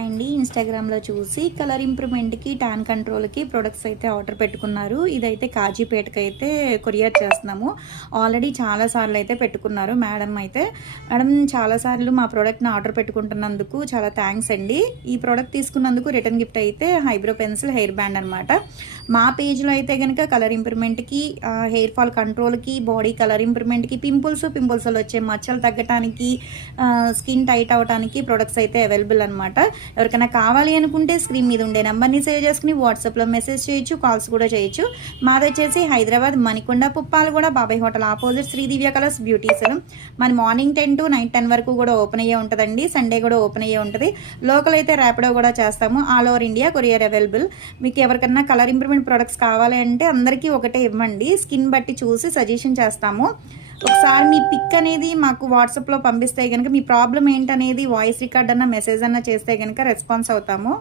అండి ఇన్‌స్టాగ్రామ్‌లో చూసి కలర్ ఇంప్రూవ్‌మెంట్‌కి, టాన్ కంట్రోల్‌కి ప్రొడక్ట్స్ అయితే ఆర్డర్ పెట్టుకున్నారు. ఇదైతే కాజీపేటకైతే కొరియర్ చేస్తున్నాము. ఆల్రెడీ చాలా సార్లు అయితే పెట్టుకున్నారు మేడం అయితే. మేడం చాలా సార్లు మా ప్రొడక్ట్‌ని ఆర్డర్ పెట్టుకుంటున్నందుకు చాలా థాంక్స్ అండి. ఈ ప్రొడక్ట్ తీసుకున్నందుకు రిటర్న్ గిఫ్ట్ అయితే ఐబ్రో పెన్సిల్, హెయిర్ బ్యాండ్ అనమాట. మా పేజ్‌లో అయితే గనుక కలర్ ఇంప్రూవ్‌మెంట్‌కి, హెయిర్ ఫాల్ కంట్రోల్‌కి, బాడీ కలర్ ఇంప్రూవ్‌మెంట్‌కి, పింపుల్స్‌లో వచ్చే మచ్చలు తగ్గటానికి, స్కిన్ టైట్ అవ్వటానికి ప్రొడక్ట్స్ అయితే అవైలబుల్ అనమాట. ఎవరికైనా కావాలి అనుకుంటే స్క్రీన్ మీద ఉండే నెంబర్ని సేవ్ చేసుకుని వాట్సాప్లో మెసేజ్ చేయొచ్చు, కాల్స్ కూడా చేయొచ్చు. మాది వచ్చేసి హైదరాబాద్ మణికొండ, పుప్పాలగూడ, బాబాయ్ hotel opposite Sridivya colours beauty saloon. మన మార్నింగ్ 10 to నైట్ 10 వరకు కూడా ఓపెన్ అయ్యే ఉంటుందండి. సండే కూడా ఓపెన్ అయ్యే ఉంటుంది. లోకల్ అయితే ర్యాపిడో కూడా చేస్తాము. All over India courier available. మీకు ఎవరికన్నా కలర్ ఇంప్రూవ్మెంట్ ప్రొడక్ట్స్ కావాలి అంటే అందరికీ ఒకటే ఇవ్వండి. స్కిన్ బట్టి చూసి సజెషన్ చేస్తాము. ఒకసారి మీ పిక్ అనేది మాకు వాట్సాప్లో పంపిస్తే కనుక మీ ప్రాబ్లం ఏంటనేది వాయిస్ రికార్డ్ అన్న మెసేజ్ అన్న చేస్తే కనుక రెస్పాన్స్ అవుతాము.